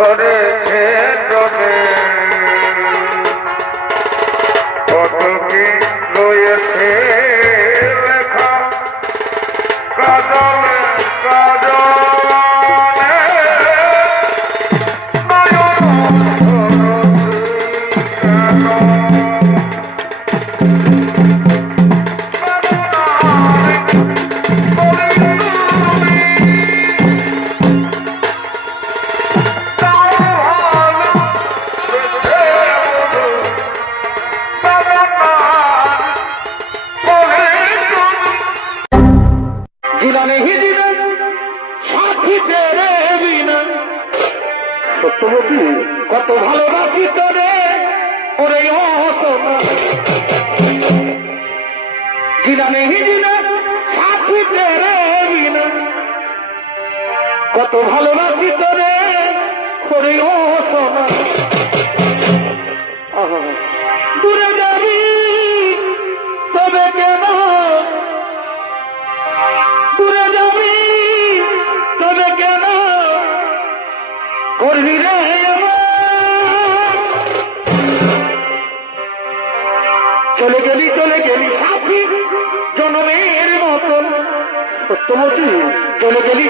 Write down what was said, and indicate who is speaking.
Speaker 1: ধরেছে ডোবে বিনা নেহি দিবে, সাথী তেরে বিনা। সত্যবতী, কত ভালোবাসি তোরে, ওরে জিনা নেহি দিনা সাথী তেরে বিনা। কত ভালোবাসি তোরে করবি রে? চলে গেলি চলে গেলি সাথী জনমের মতন সত্যবতী চলে গেলি